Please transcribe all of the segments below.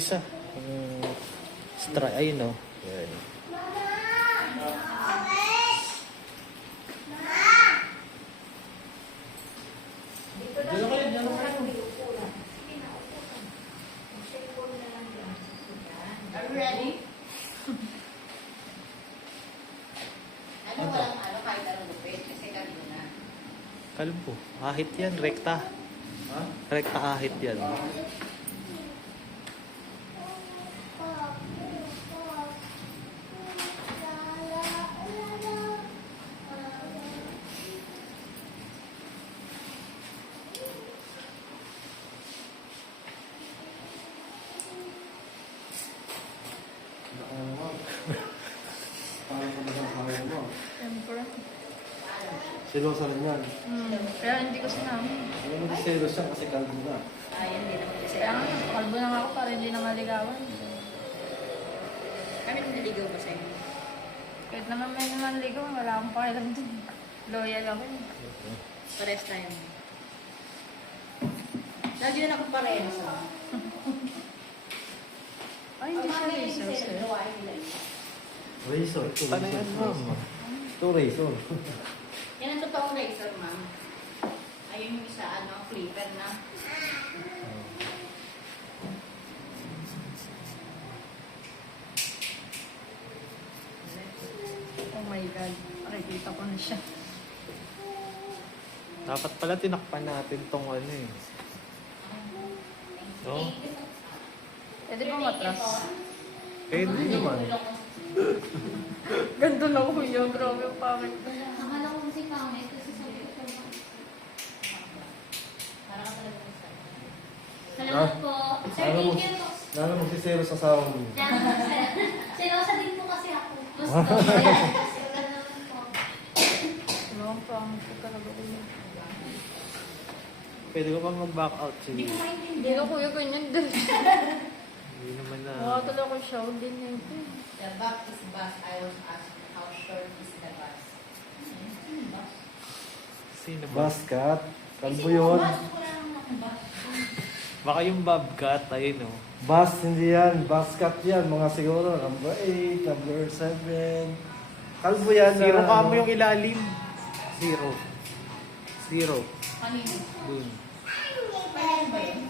isa. Ayun o. Yan. Are you ready? Walang kahit anong lupit kasi kalbo na. Kalbo. Ahit yan. Rekta. Ha? Rekta ahit yan. Parang kumagsasabi mo. Siyempre. Selosa rin yan. Kaya hindi ko sinama. Alam mo, selos siya kasi kalbo na. Ayan, hindi naman kasi. Kaya nga, kalbo na nga ako para hindi na maligawan. Kami nang naligaw ba sa'yo? Kahit naman may manligaw, wala akong pakialam dun. Loyal ako. Pares tayo. Lagi na akong pareho sa. Ay, hindi siya research. Sir. Razor. Ito Ano yan, ma'am? Ito razor. Yan ang totoong razor, ma'am. Ayun yung isa, flipper na. Oh my God. Nakikita ko na siya. Dapat pala tinakpan natin tong ano eh. No? Pwede ba matras? Pwede naman. Ganda na ko yun. Grabe yung pangit. Akala ko kasi pangit kasi sabi ko para ka talaga sa. Salamat po. Sir, thank you. Lalo mo si Selos sa asawa mo. Seryosa din po kasi ako. Gusto ko. Kasi wala naman po. Ano ang pangit ko talaga ko yun. Pwede ko pa mag-back out Hindi ko siguro. Hindi maintindihan. na kuya ganyan din. Hindi naman na. Mukha talaga ko siya. Din niya ito. The back is bus. I was asked how short is the bus. Bus? Sino ba? Basket. Kalbo yun. Bus, wala naman akong bus. Baka yung bobcat, ayun o. Bas, hindi yan. Basket yan. Mga siguro. Number 8, number 7. Kalbo yan. Zero ka mo yung ilalim. Zero. Zero. Kanino? Dun. Kanino ba yun?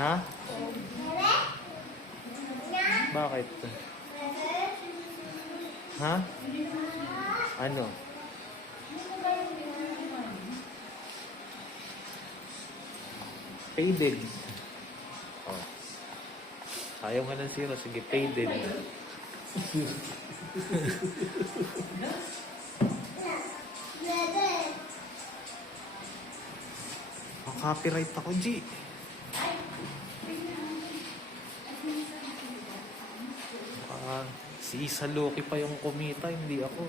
Ha? Bakit? Ha? Ano? Faded. Oh. Ayaw nga ng zero. Sige, faded. Copyright ako, G. Si Isa Loki pa yung kumita, hindi ako.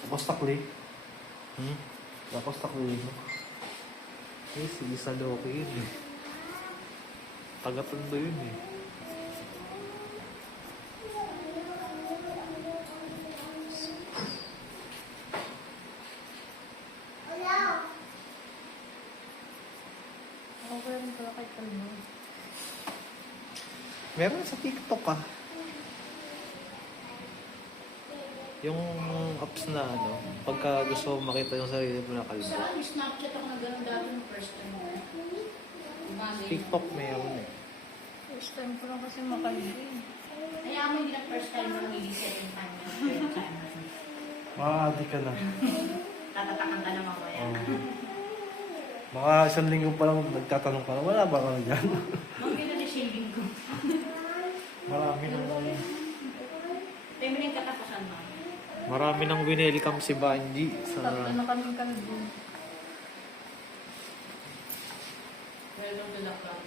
Tapos takli. Hmm? Tapos takli. Si Isa Loki yun eh. Taga-Tondo yun eh. Okay rin pala kay Kalmo. Meron sa TikTok ah. Yung apps na ano, pagka gusto mo makita yung sarili mo na kalbo. Sa Snapchat ako na gano'n dati ng first time mo. TikTok meron eh. First time ko lang kasi makalbo. Kaya mo hindi na first time mo nang i-second time mo. Third time. Maka-addict ka na. Tatatakan ka na mamaya. Mga isang linggo pa lang nagtatanong ka na, wala ba ka na dyan? Ang ganda na shaving ko. Marami na. Tayo mo na yung katapusan mo. Marami nang winelcome si Banji sa... Tatlo na kaming kalbo. Welcome to the club.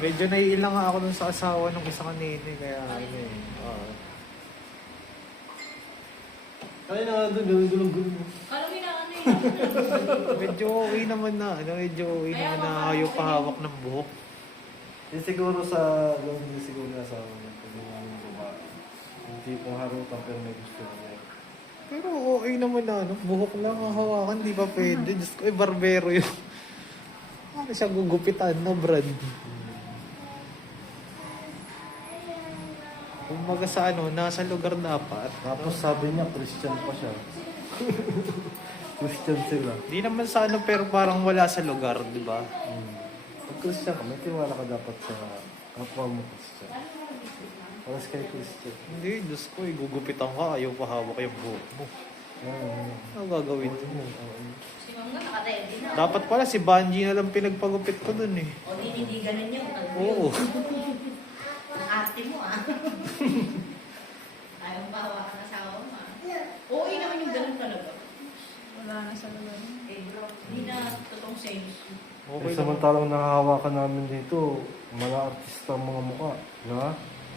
Medyo naiilang nga ako dun sa asawa ng isang kanina kaya ano eh. Kaya na nga doon, gulong-gulong mo. Alam mo na ano yun? Medyo okay naman na, medyo okay naman na ayaw pahawak ng buhok. Yung siguro sa gawin din siguro na sa akin. Pag yung babae. Yung tipong harutan pero may gusto na yan. Pero okay naman na, ano, buhok lang ang hawakan, di ba pwede? Diyos ko, barbero yun. Ano siya gugupitan, no, Brad? Kumbaga sa ano, nasa lugar dapat. Tapos sabi niya, Christian pa siya. Christian sila. Di naman sa ano, pero parang wala sa lugar, di ba? Pag Christian ka, may tiwala ka dapat sa kapwa mo Christian. Paras kay Christian. Hindi, Diyos ko, gugupitan ka, ayaw pa hawak yung buhok mo. Ano gagawin mo? Si Ma'am nga naka-ready na. Dapat pala si Banji na lang pinagpagupit ko dun eh. O dinindiganan niyo. Oo. Ang arte mo ah. Ayaw bawa ka ng asawa mo ah. Okay naman yung ganun talaga. Wala na sa lugar. Eh bro, hindi na totoong sense. Okay Eh, naman. samantalang nakahawakan namin dito, mga artista ang mga mukha. Di ba?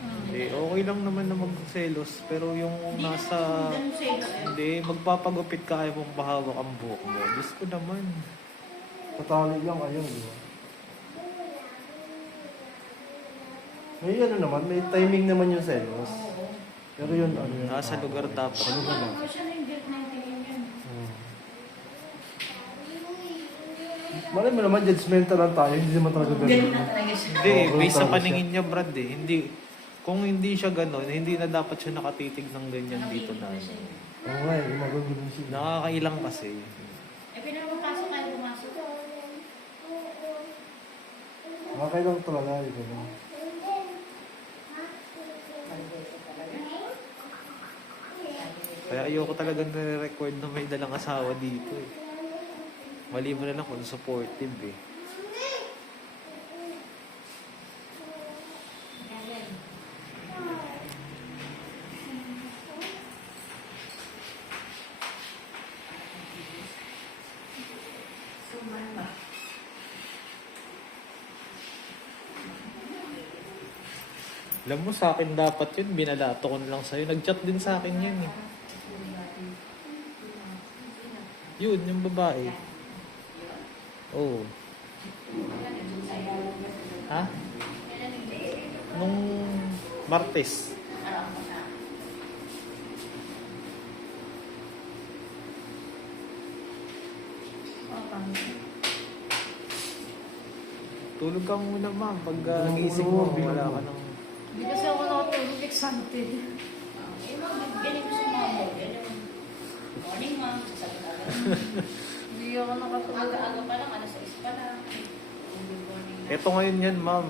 Hindi, okay lang naman na magselos. Pero yung Hindi nasa... naman ganun sense eh. Hindi, magpapagupit ka ayaw mong pahawak ang buhok mo. Diyos ko naman. Patali lang ayaw, di ba? May ano naman, may timing naman yung selos. Oo. Pero yun, ano yun? Nasa lugar dapat. Ano ba na? Ano siya na yung guilt na yung tingin yan. Malay mo naman, judgmental lang tayo, hindi naman talaga Ganun ganun. na talaga siya. Hindi, Oo, based sa talaga paningin niya, Brad eh. Hindi, kung hindi siya gano'n, hindi na dapat siya nakatitig ng ganyan dito na. Oo nga, gumagano din siya. Nakakailang kasi. Eh pinapapasok kayo pumasok. Nakakailang talaga, gano'n. Kaya ayoko talaga nare-record na may dalang asawa dito eh. Mali mo na lang kung supportive eh. Alam mo, sa akin dapat yun. Binalato ko na lang sa'yo. Nag-chat din sa akin yun eh. Yun, yung babae. Oo. Ha? Nung Martes. Tulog ka muna, ma'am. Pag gising mo, wala ka nang... Hindi kasi ako nakatulog excited. Eh ma'am, ganito si Ma'am. Ganun. Morning ma'am, sasabi ka agad. Hindi ako nakatulog. Aga-aga pa lang, alas 6 pa lang. Good morning. Eto ngayon yan, ma'am.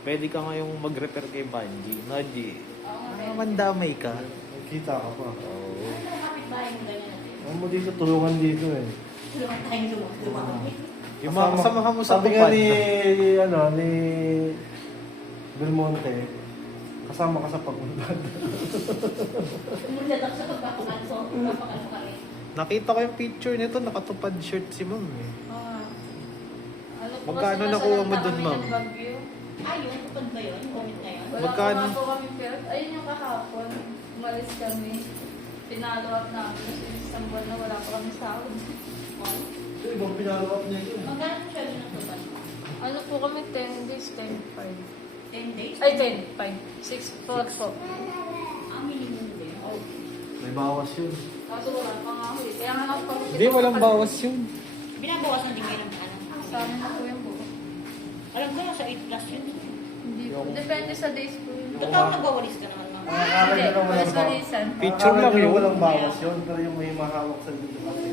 Pwede ka ngayong mag-repair kay Banji. Naji, Oo nga, mandamay ka. Nagkita ka pa. Oo. ano ang kapitbahay mo ganyan natin? Ano mo dito, tulungan dito eh. Tulungan tayong lumaki. Yung mga kasamahan mo sa sabi nga tupad. ni Belmonte, kasama ka sa pag-unlad. Umulat ako sa pagpapakanso. Pagpapakanso ka rin. Nakita ko yung picture nito, nakatupad shirt si ma'am eh. Ano po Magkano kasi nakuha mo nasalanta dun, kami ma'am? ng Bagyo. Ah, yun, tupad ba yun? Comment na yun? Wala Magkano? po kami pero ayun yung kahapon. Umalis kami. Pinalo up namin kasi isang buwan na wala pa kami sahod. Ito, ibang pinalawak niya ito. Magkano po siya yun ang tupad? Ano po kami 10 days, 10-5. 10 days? Ay, 10-5. 6-4 po. Ah, minimum din. May bawas yun. Kaso wala pa nga huli. Kaya nga nakapagpapit. Hindi, walang bawas yun. Binabawasan din kayo ng ano? Sa amin na po yung buo. Alam ko nasa 8 plus yun. Hindi po. Depende sa days po yun. Totoo nagwawalis ka naman ma'am. Hindi, Akala nyo walang walis-walisan. Picture lang yun. walang bawas yun, pero yung may mahawak sa dito kasi.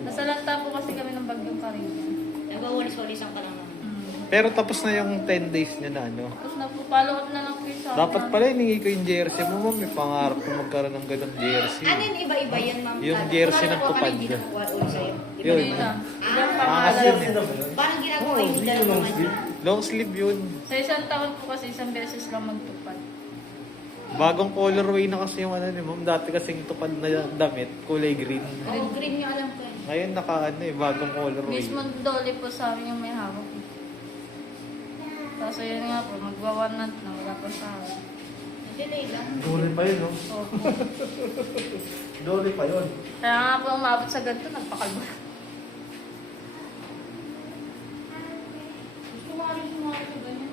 Nasalanta po kasi kami ng Bagyong Caribbean. Nagwawalis-walisan ka naman. Pero tapos na yung 10 days niya na ano. Tapos na po, follow up na lang po yung sa amin. Dapat pala hiningi ko yung jersey mo, ma'am. May pangarap ko magkaroon ng ganong jersey. Ano yung iba-iba yan ma'am? Yung jersey ng Parang tupad hindi niya. nakuha ulit sa'yo. Yun. Hindi na. Ibang Ah, pangalan. kasi Parang ginagawa kayo hindi lang naman. long sleeve yun. Sa isang taon po kasi isang beses lang magtupad. Bagong colorway na kasi yung ano ni ma'am. Dati kasing tupad na damit, kulay green. Oh, green yung alam ko. Ngayon naka ano eh, bagong colorway. Mismo dolly po sa amin yung may hawak. Kaso yun nga po, magwa-1 month na wala pa sa akin. Delay lang. Dole pa yun, no? Opo. Dole pa yun. Kaya nga po umabot sa ganito, nagpakalbo. Gusto mo rin sumali ko ganyan.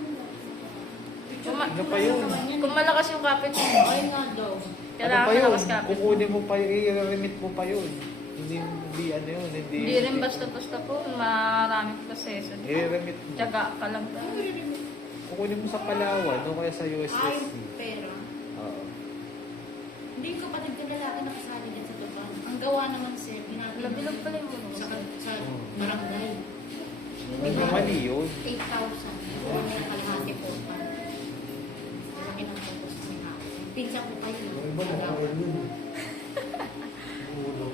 Ano pa yun? Kung malakas yung kapit mo, Ay nga daw. Ano Kailangan pa ka yun? na kaskapit. Kukunin mo pa yun, i-remit mo pa yun. Hindi ano yun, hindi. Hindi rin basta-basta po, maraming proseso. I-remit mo. Tiyaga ka lang ba? Kukunin mo sa Palawan o kaya sa Ay, USSC. pero. Oo. Hindi yung kapatid ko lalaki nakasali din sa Japan. Ang gawa naman sir, ginagawa Labilog pala yung ulo. sa Oh. barangay. Hindi na mali yun. 8,000. May kalahati po. Malaki ng focus ni Hako. Pinsa ko kayo. Yung iba makain yun eh. Ulo.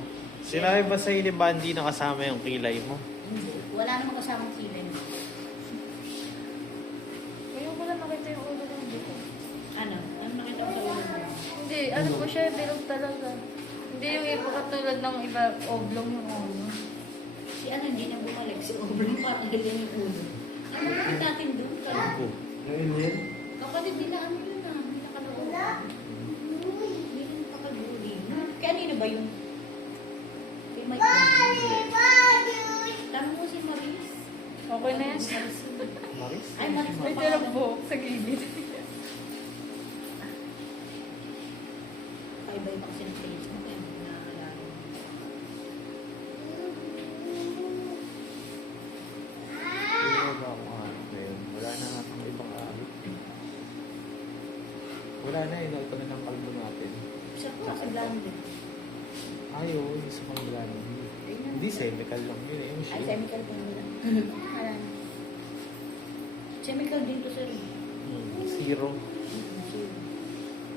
Sinabi ba sa'yo ni Bandy na kasama yung kilay mo? Hindi. Wala namang kasamang kilay. Ngayon ko lang nakita yung ulo ng dito. Ano? Ano nakita mo sa ulo mo? Hindi, ano po siya, bilog talaga. Hindi yung iba katulad ng iba, oblong yung ulo. Si ano, hindi na bumalik. Si Obrang parang ganyan yung ulo. Ano bakit natin doon ka? Ako. Yung Indian? Kapatid nila, ano yun na? Hindi nakaloob. Hindi na nakakaguli. Kaya kanino ba yung... Kay Mike. Tama mo si Maris. Okay na yan. Maris? Ay, Maris. May tirang buhok sa gilid. Iba-iba kasi ng Facebook. Eh, nakakilala mo. Wala ba akong ano ngayon? Wala na akong ibang aabot. Wala na eh, ito na ng kalbo natin. Siya po, kasi blonde. Ayaw, isa pang blando. Hindi, semical lang yun eh. Yung Ay, shade. chemical po nila. Ayan. Chemical din to, sir. Zero.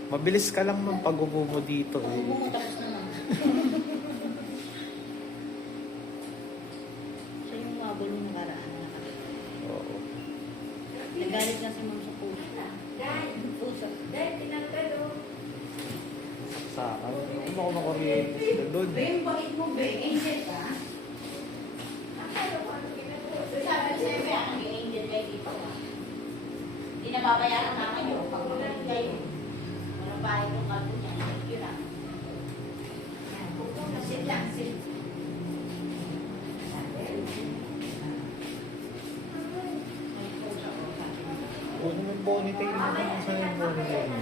Mabilis ka lang man pag mo dito eh. Bumutas na lang. Siya yung magulo ng karaan na nakakita. Oo. Nagalit na si Ma'am sa puso. Puso. Sa ano ko makuryente sila doon. Ben, bakit mo, Ben? Angel ka? Sabi ko sa'yo, Ben, ang angel kayo dito. Hindi na babayaran namin yun. Pag magaling kayo. Walang bahay kong kalbo niya. Yun lang. Sit lang, sit. Kung yung ponytail mo kung saan yung ponytail mo.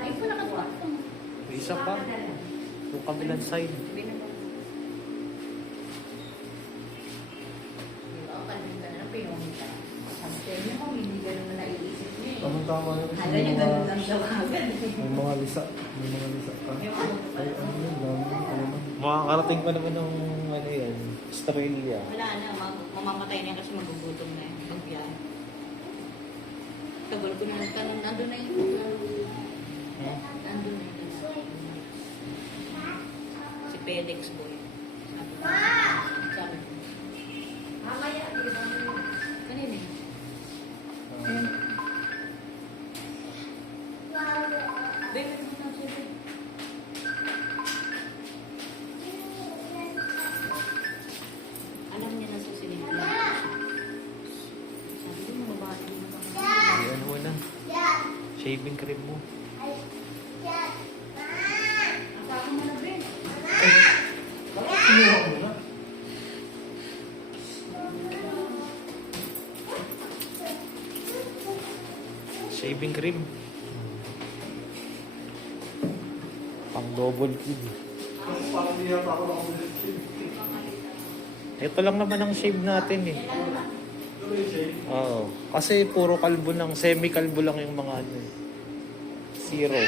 Ay, pala ka po. May isa pa. Yung kabilang side. Tama-tama yun. Hala niya, ganun lang daw agad. May mga lisa. May mga lisa ka. Ay, ano yun? Dami. Ano man. Makakarating pa naman ng ano yan, Australia. Wala na, mamamatay na yan kasi magugutom na yan. Pagbiyahe. Tagal ko na nagtanong, nandun na yun. Nandun na yun. Si FedEx boy. Sabi ko. Kanina eh. Babe, ano na siya? Alam niya na susunod ko. Sabi ko, mababati mo na ba? Yan mo na. Shaving cream mo. Asama mo na, Ben. Bakit sinuha mo na? Shaving cream. Pang double kid. Parang hindi yata ako nakulit. Ito lang naman ang shave natin eh. Ito yung shade. Oo. Kasi puro kalbo lang, semi-kalbo lang yung mga ano eh. Zero.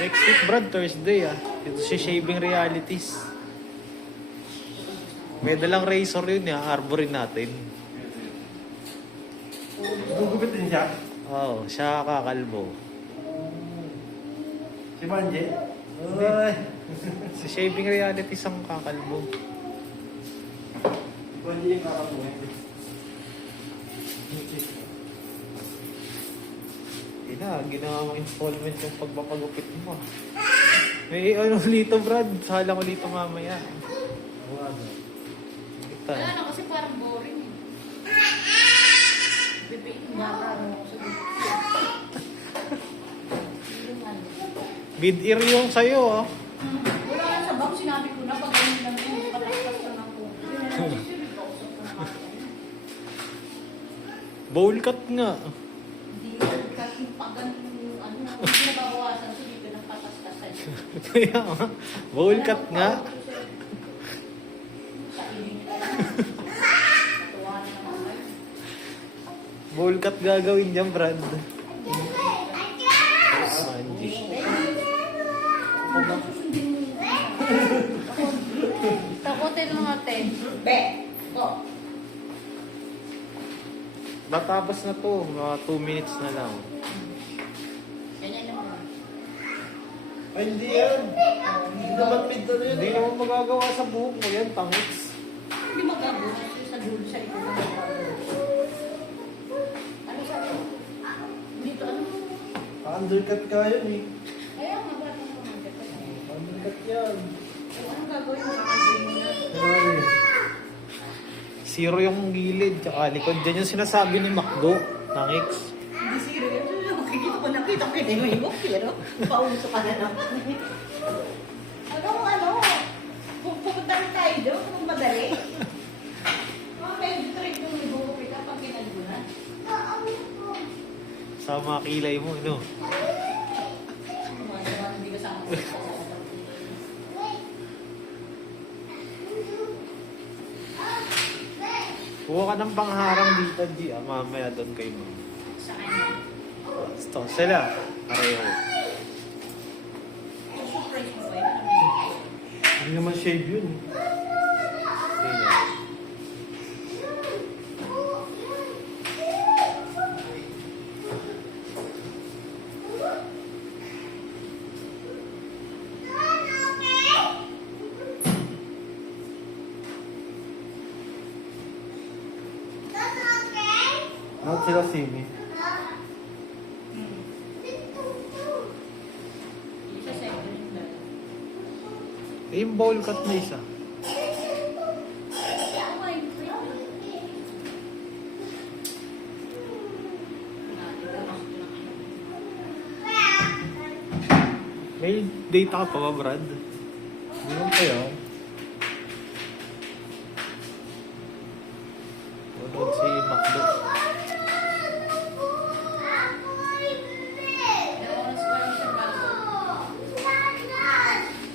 Next week, Brad, Thursday ah. Ito si Shaving Realities. May dalang razor yun ah, arborin natin. Gugupitin siya? Oo, siya kakalbo. Si Manje? Ay. Si Shaving Reality isang kakalbo. Hindi yung kakabuhin. Hindi na, ginawa mong installment yung pagpapagupit mo. May ano lito, Brad. Sala ko dito mamaya. Wala. Kita. Wala na kasi parang boring eh. Bibig baka ano ako sa dito. Yung ano. Mid-ear yung sa'yo, oh. Wala na sa bang sinabi ko na pag ganun lang yun, pataktas lang ako. Yun na lang kasi kausap ko na ako. Bowl cut nga. Hindi kasi pag ganun ano, hindi nababawasan so dito ng patastasan. Kaya nga. Bowl cut nga. Sa iling nila lang. Natuwa na naman kayo. Bowl cut gagawin dyan, Brad. Manji. Ako bang susundin mo? Takutin mo ate. Be! Ko! Matapos na to. Mga 2 minutes na lang. Ganyan naman. Ay, hindi yan. Hindi naman mid na yun. Hindi naman magagawa sa buhok mo yan, tangits. Hindi magagawa kasi sa dulo sa likod ng magagawa. Ano sabi? Dito ano? Pa-undercut ka yun eh. Kaya nga ba itong kumanda ko? Pa-undercut yan. Anong gagawin mo? Gagawin mo na. Sorry. Zero yung gilid, tsaka likod. Diyan yung sinasabi ni Macdo. Tangits. Hindi siguro yun. Makikita ko nakita ko yung iwok pero pauso ka na naman. Ano? Pupunta na tayo doon kung madali. Mga medyo trip yung ibugupit pag pinaligunan. Sa mga kilay mo, ano? Hindi kasama ko. Kuha ka ng pangharang dito, G. Mamaya doon kayo mo. Sa kanya. Ito, sila. Pareho. Surprise mo ba yun? Hindi naman shave yun. Hindi na. Not sila Simi. Isa second yung dalawa. Eh, yung bowl cut na isa. May data ka pa ba, Brad? Hindi naman pa yan. Doon si Macdo.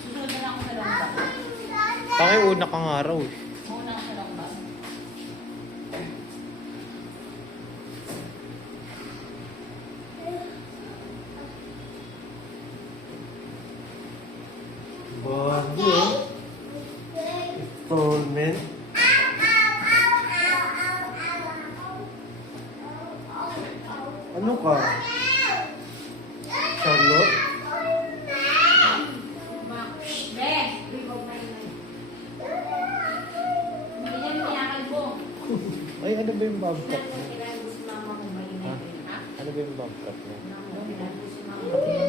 Susunod na lang ako sa lamba. Pakiuna kang araw eh. Muna ako sa lamba. Bago eh. Installment. Ano ka? Charlotte? Be! Ganyan yung yakal mo. Ay, ano ba yung bob cut mo? Kailangan mo si mama mo mainit. Ha? Ano ba yung bob cut mo? Kailangan mo si mama mo.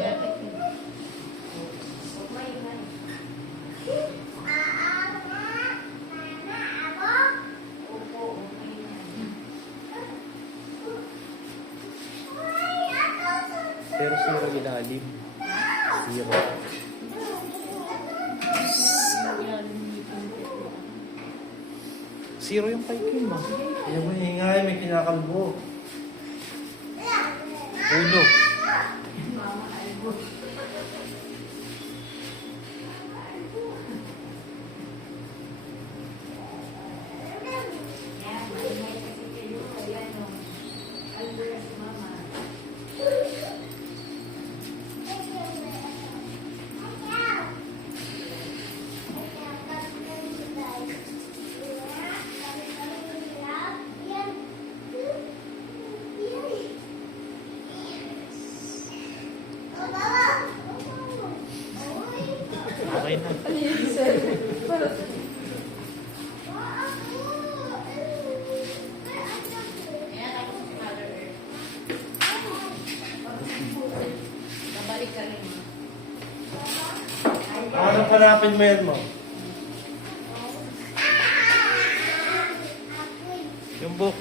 Pero zero ilalim. Zero. Zero yung kay Kim ah. Yung maingay, may kinakalbo. Uno. Baba! Okay na. Ano yun, sir? Parang, Ayan, tapos si Mother Earth. Babalik ka rin. Ano hanapin mo yan mo? Yung buhok